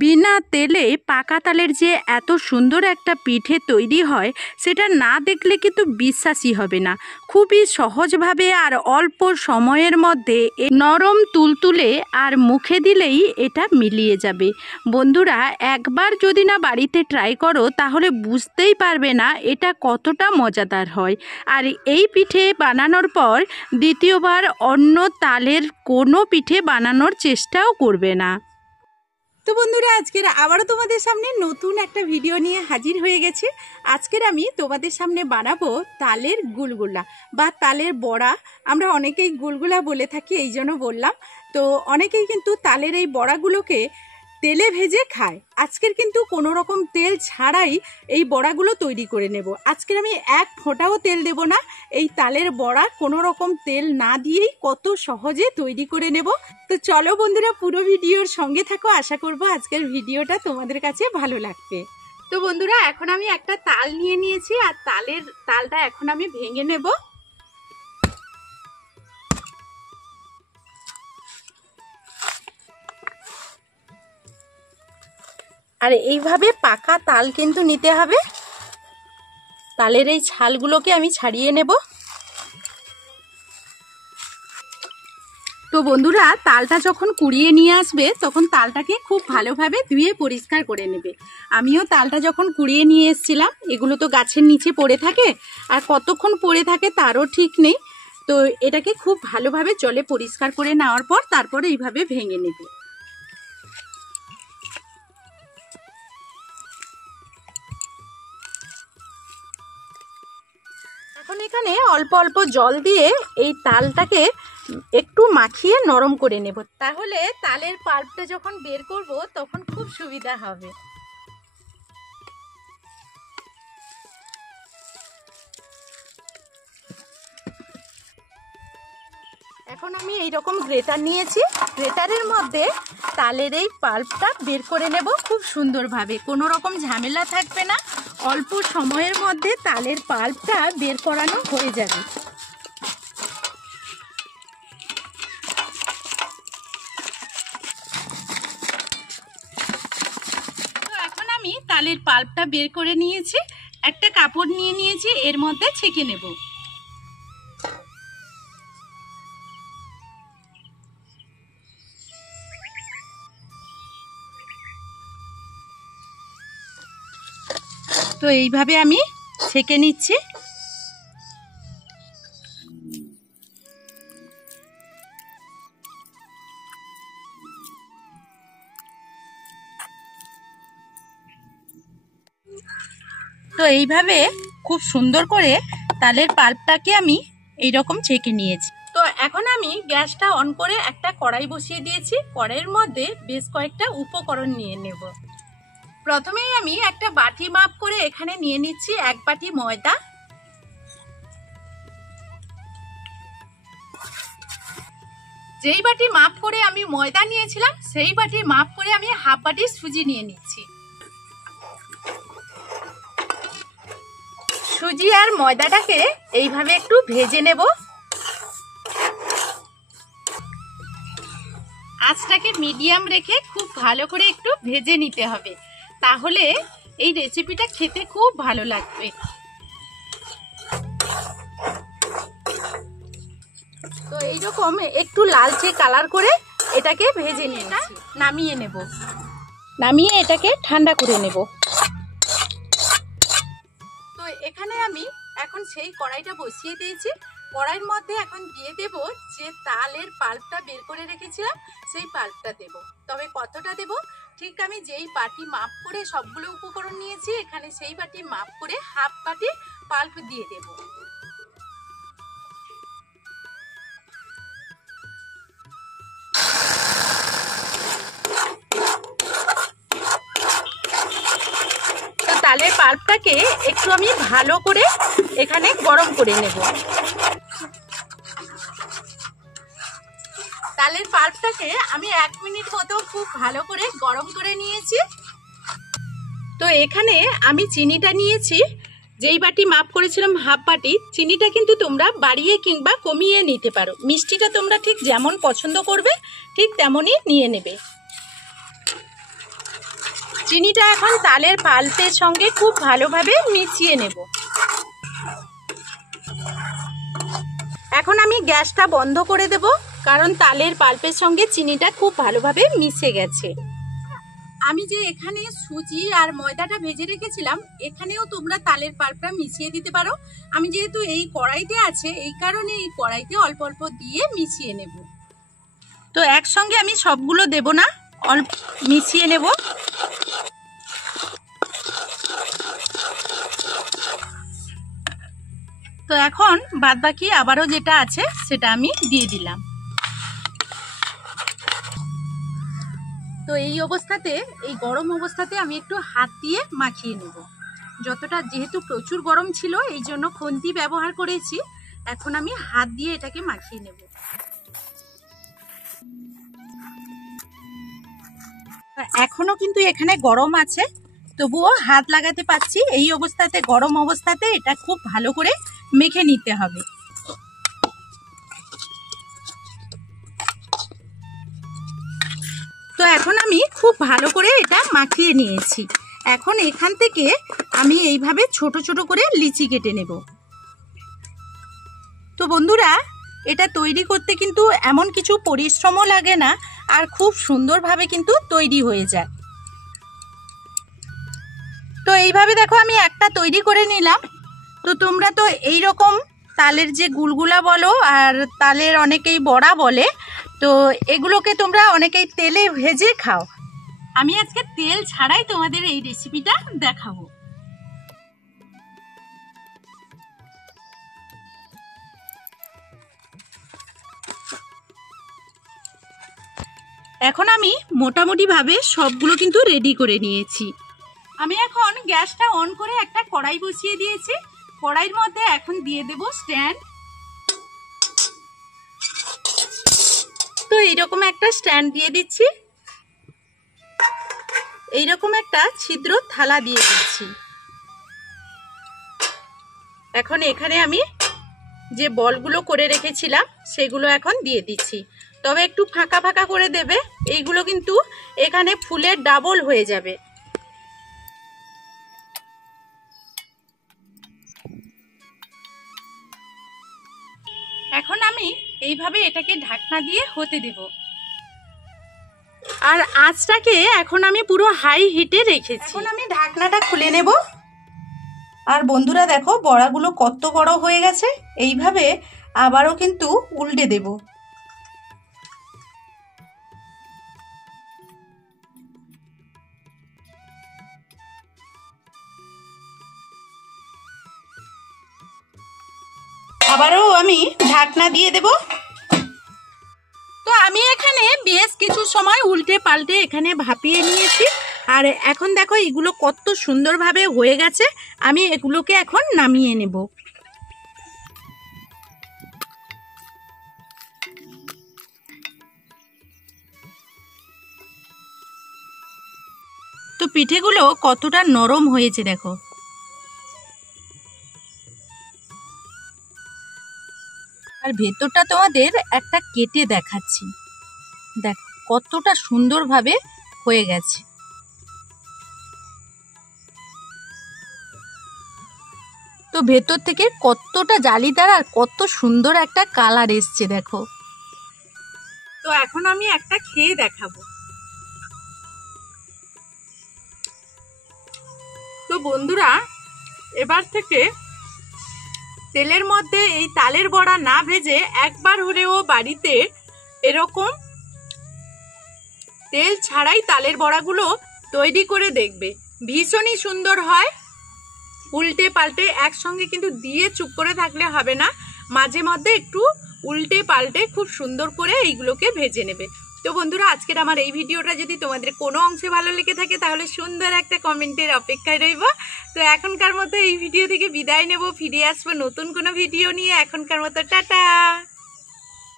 বিনা তেলে পাকা তালের যে এত সুন্দর একটা পিঠে তৈরি হয় সেটা না দেখলে কিন্তু বিশ্বাসই হবে না। খুবই সহজভাবে আর অল্প সময়ের মধ্যে নরম তুলতুলে আর মুখে দিলেই এটা মিলিয়ে যাবে। বন্ধুরা, একবার যদি না বাড়িতে ট্রাই করো তাহলে বুঝতেই পারবে না এটা কতটা মজাদার হয়। আর এই পিঠে বানানোর পর দ্বিতীয়বার অন্য তালের কোনো পিঠে বানানোর চেষ্টাও করবে না। তো বন্ধুরা, আজকের আবারও তোমাদের সামনে নতুন একটা ভিডিও নিয়ে হাজির হয়ে গেছে। আজকের আমি তোমাদের সামনে বানাবো তালের গুলগুলা বা তালের বড়া। আমরা অনেকেই গুলগুলা বলে থাকি, এই জন্য বললাম। তো অনেকেই কিন্তু তালের এই বড়াগুলোকে তেলে ভেজে খায়। আজকের কিন্তু কোনো রকম তেল ছাড়াই এই বড়াগুলো তৈরি করে নেব। আজকের আমি এক ফোঁটাও তেল দেব না। এই তালের বড়া কোনো রকম তেল না দিয়েই কত সহজে তৈরি করে নেব। তো চলো বন্ধুরা, পুরো ভিডিওর সঙ্গে থাকো। আশা করবো আজকের ভিডিওটা তোমাদের কাছে ভালো লাগবে। তো বন্ধুরা, এখন আমি একটা তাল নিয়ে নিয়েছি আর তালটা এখন আমি ভেঙে নেব। আর এইভাবে পাকা তাল কিন্তু নিতে হবে। তালের এই ছালগুলোকে আমি ছাড়িয়ে নেব। তো বন্ধুরা, তালটা যখন কুড়িয়ে নিয়ে আসবে তখন তালটাকে খুব ভালোভাবে ধুয়ে পরিষ্কার করে নেবে। আমিও তালটা যখন কুড়িয়ে নিয়ে এসেছিলাম, এগুলো তো গাছের নিচে পড়ে থাকে আর কতক্ষণ পড়ে থাকে তারও ঠিক নেই। তো এটাকে খুব ভালোভাবে জলে পরিষ্কার করে নেওয়ার পর তারপরে এইভাবে ভেঙে নেবে। এখন এখানে অল্প অল্প জল দিয়ে এই তালটাকে একটু মাখিয়ে নরম করে নেব, তাহলে তালের পাল্পটা যখন বের করব তখন খুব সুবিধা হবে। এখন আমি এই রকম গ্রেটার নিয়েছি। গ্রেটারের মধ্যে তালের এই পাল্পটা বের করে নেব খুব সুন্দরভাবে। কোনো রকম ঝামেলা থাকবে না, অল্প সময়ের মধ্যে তালের পাল্পটা বের করানো হয়ে যাবে। তো এখন আমি তালের পাল্পটা বের করে নিয়েছি, একটা কাপড় নিয়ে নিয়েছি, এর মধ্যে ছেঁকে নেব। তো এইভাবে আমি ছেঁকে নিচ্ছি। তো এইভাবে খুব সুন্দর করে তালের পাল্পটাকে আমি এইরকম ছেঁকে নিয়েছি। তো এখন আমি গ্যাসটা অন করে একটা কড়াই বসিয়ে দিয়েছি। কড়াইয়ের মধ্যে বেশ কয়েকটা উপকরণ নিয়ে নেব। প্রথমেই আমি একটা বাটি মাপ করে এখানে নিয়ে নিচ্ছি 1 বাটি ময়দা। যেই বাটি মাপ করে আমি ময়দা নিয়েছিলাম সেই বাটি মাপ করে আমি হাফ বাটি সুজি নিয়ে নিচ্ছি। সুজি আর ময়দাটাকে এইভাবে একটু ভেজে নেব। আঁচটাকে মিডিয়াম রেখে খুব ভালো করে একটু ভেজে নিতে হবে, তাহলে এই রেসিপিটা খেতে খুব ভালো লাগবে। তো এইরকম একটু লালচে কালার করে এটাকে ভেজে নিয়ে নামিয়ে নেব। নামিয়ে এটাকে ঠান্ডা করে নেব। তো এখানে আমি এখন সেই কড়াইটা বসিয়ে দিয়েছি। কড়াইয়ের মধ্যে এখন দিয়ে দেব যে তালের পাল্পটা বের করে রেখেছিলাম সেই পাল্পটা দেব। তবে কতটা দেব ঠিক আমি যেই বাটি মাপ করে সবগুলো উপকরণ নিয়েছি এখানে সেই বাটি মাপ করে হাফ বাটি পাল্প দিয়ে দেব। তালের পাল্পটাকে একটু আমি ভালো করে এখানে গরম করে নেব। তালের পাল্পটাকে আমি 1 মিনিট মতো খুব ভালো করে গরম করে নিয়েছি। তো এখানে আমি চিনিটা নিয়েছি, যেই বাটি মাপ করেছিলাম হাফ বাটি। চিনিটা কিন্তু তোমরা বাড়িয়ে কিংবা কমিয়ে নিতে পারো, মিষ্টিটা তোমরা ঠিক যেমন পছন্দ করবে ঠিক তেমনই নিয়ে নেবে। চিনিটা এখন তালের পাল্পের সঙ্গে খুব ভালোভাবে মিশিয়ে নেব। এখন আমি গ্যাসটা বন্ধ করে দেব, কারণ তালের পাল্পের সঙ্গে চিনিটা খুব ভালোভাবে মিশে গেছে। আমি যে এখানে সুজি আর ময়দাটা ভেজে রেখেছিলাম, এখানেও তোমরা তালের পাল্পটা মিশিয়ে দিতে পারো। আমি যেহেতু এই কড়াইতে আছে, এই কারণে এই কড়াইতে অল্প অল্প দিয়ে মিশিয়ে নেব। তো একসঙ্গে আমি সবগুলো দেব না, অল্প মিশিয়ে নেব। তো এখন বাদবাকি আবারও যেটা আছে সেটা আমি দিয়ে দিলাম। তো এই অবস্থাতে, এই গরম অবস্থাতে আমি একটু হাত দিয়ে মাখিয়ে নেব যতটা, যেহেতু প্রচুর গরম ছিল এই জন্য খুন্তি ব্যবহার করেছি। এখন আমি হাত দিয়ে এটাকে মাখিয়ে নেব। এখনো কিন্তু এখানে গরম আছে, তবুও হাত লাগাতে পারছি। এই অবস্থাতে, গরম অবস্থাতে এটা খুব ভালো করে মেখে নিতে হবে। তো এখন আমি খুব ভালো করে এটা মাখিয়ে নিয়েছি। এখন এখান থেকে আমি এইভাবে ছোট ছোট করে লিচি কেটে নেব। তো বন্ধুরা, এটা তৈরি করতে কিন্তু এমন কিছু পরিশ্রমও লাগে না, আর খুব সুন্দরভাবে কিন্তু তৈরি হয়ে যায়। তো এইভাবে দেখো আমি একটা তৈরি করে নিলাম। তো তোমরা তো এই রকম তালের যে গুলগুলা বলো, আর তালের অনেকেই বড়া বলে, তো এগুলোকে তোমরা অনেকেই তেলে ভেজে খাও। আমি আজকে তেল ছাড়াই তোমাদের এই রেসিপিটা দেখাবো। এখন আমি মোটামুটি ভাবে সবগুলো কিন্তু রেডি করে নিয়েছি। আমি এখন গ্যাসটা অন করে একটা কড়াই বসিয়ে দিয়েছি। কড়াইয়ের মধ্যে এখন দিয়ে দেব স্ট্যান্ড। তো এইরকম একটা স্ট্যান্ড দিয়ে দিচ্ছি, এইরকম একটা ছিদ্র থালা দিয়ে দিচ্ছি। এখন এখানে আমি যে বলগুলো করে রেখেছিলাম সেগুলো এখন দিয়ে দিচ্ছি, তবে একটু ফাঁকা ফাঁকা করে দেবে, এইগুলো কিন্তু এখানে ফুলের ডাবল হয়ে যাবে। এখন আমি এইভাবে এটাকে ঢাকনা দিয়ে হতে দেব, আর আঁচটাকে এখন আমি পুরো হাই হিটে রেখেছি। এখন আমি ঢাকনাটা খুলে নেব। আর বন্ধুরা দেখো, বড়াগুলো কত বড় হয়ে গেছে। এইভাবে আবারও কিন্তু উল্টে দেব। আবারও আমি ঢাকনা দিয়ে দেব। তো আমি এখানে বেশ কিছু সময় উল্টে পাল্টে এখানে ভাপিয়ে নিয়েছি, আর এখন দেখো এগুলো কত সুন্দরভাবে হয়ে গেছে। আমি এগুলোকে এখন নামিয়ে নেব। তো পিঠেগুলো কতটা নরম হয়েছে দেখো। আর ভেতরটা তোমাদের একটা কেটে দেখাচ্ছি, দেখো কতটা সুন্দরভাবে হয়ে গেছে। তো ভেতর থেকে কতটা জালিদার আর কত সুন্দর একটা কালার এসছে দেখো। তো এখন আমি একটা খেয়ে দেখাবো। তো বন্ধুরা, এবার থেকে তেলের মধ্যে এই তালের বড়া না ভেজে একবার হলেও বাড়িতে এরকম তেল ছাড়াই তালের বড়াগুলো তৈরি করে দেখবে, ভীষণই সুন্দর হয়। উল্টে পাল্টে একসঙ্গে কিন্তু দিয়ে চুপ করে থাকলে হবে না, মাঝে মধ্যে একটু উল্টে পাল্টে খুব সুন্দর করে এইগুলোকে ভেজে নেবে। তো বন্ধুরা, আজকের আমার এই ভিডিওটা যদি তোমাদের কোনো অংশে ভালো লেগে থাকে তাহলে সুন্দর একটা কমেন্টের অপেক্ষায় রইব। তো এখনকার মতো এই ভিডিও থেকে বিদায় নেব, ফিরে আসবো নতুন কোনো ভিডিও নিয়ে। এখনকার মতো টাটা।